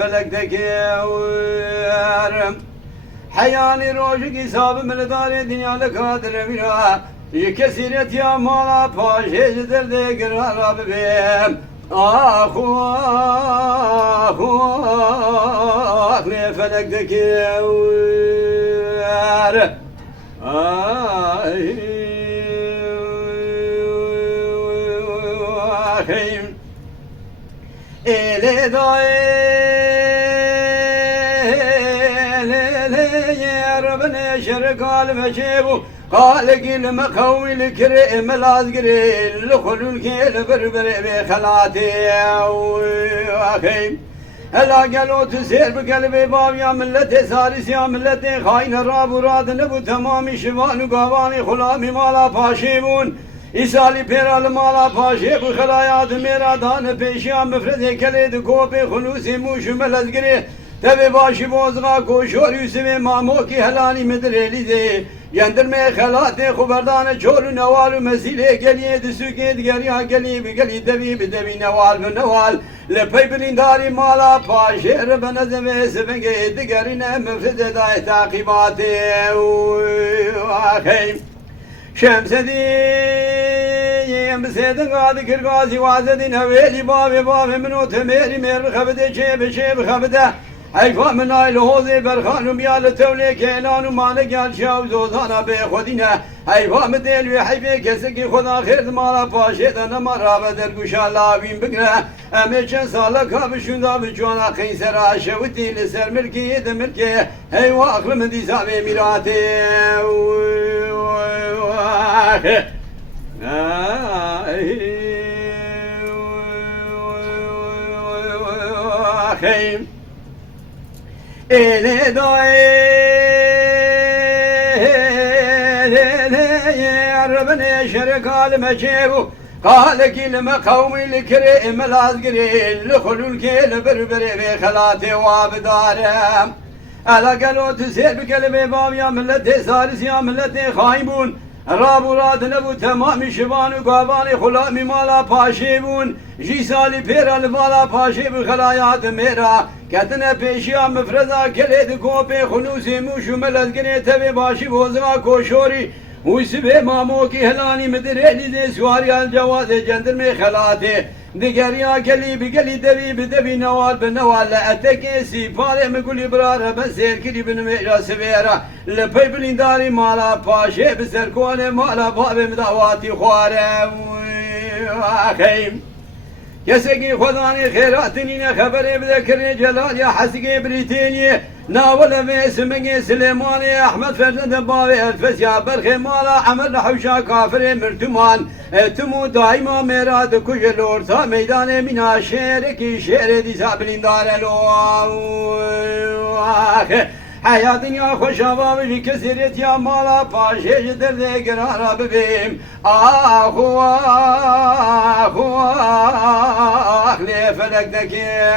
فلكتك ورم حياني روشك حساب من دار دنيا لقادر ميرا كثيرت يا مالا پاشه جدر ده قرار ببیم آخو آخو آخ فلكتك ورم آخيم إلي داي شرق المشيب قال قل مخوي الكريم الازقري لخلو الكيل بربر بخلاتي واخي هلا قالوا تسير بقلبي باب يا ملتي سالس يا ملتي خاين الراب وراد نبو تمام شبان وقواني خلامي مالا فاشيبون إسالي بيرال مالا فاشيب خلايات ميرا دان بيشيان مفرد كليد كوبي خلوسي موشم الازقري تبي باشي بوزغا کوشور یوسف مامو کی هلانی مدرلی ده یندرمه خلات خبردان چور نوال مسیله گلیه دسوکه دیگریا گلی بگلی دبی بدبی نوال بنوال لپی برینداری مالا پاشر بنزم سبنگه دیگرینه مفرد دای تعقیبات آخیم شمس دیم بسیدن قادی کرگازی وازدین هویلی باب منو تمیری میر خبده چه بخبده حيفا من آيل هوزي برخان وميال تولي كينان ومالك يال شاو زوزانا بي خودينا حيفا مديل وحيفي كسكي خدا خير مالا باشيد انا مرابا درقوشا لاوين بقنا امي چن سالا كابشون دا بجوانا قيسر عشوتي لسر ملكي يد ملكي هيوا اخر من دي سابي ميراتي خيم إلي داي ربنا شرك المجيب قال كلمة قومي الكريم الازقري لخلو الكيل بربري بخلاتي وابدارم ألا قالوا تسير بقلبي باب يا ملتي سالس يا ملتي خايبون رابو راد نبو تمام شبان وقاباني خلامي مالا پاشيبون جي سالي پيرا مالا پاشيب خلايات ميرا كتنا پیشيا مفردا كليد كوبي خلوصي موشو ملزقني تبي باشي بوزغا كوشوري ويسبه ماموكي هلاني مدريلي دي سواري الجواد جندرمي خلاتي دقريا قلي بقلي دبي بدبي نوال بنوال لأتكي سيفاري مقولي برارة بسير كلي بنميجا سبيرا لبي بلنداري مالا باشي بسركوني مالا بابي مدواتي خواري واخيم يسقي خداني خيراتني خبري بذكرني جلال يا حسقي بريتيني ناول اسمي سليماني احمد فرزند باوي الفس يا برخي مالا عمل حوشا كافر مرتمان تمو دايما ميراد كجل ورثا ميدان من شيركي شير دي سابلين دار حياة دنيا خوش بابي كسرت يا مالا پاشي جدر دي قرار ببيم آخو آخو آخ لي فلك دكي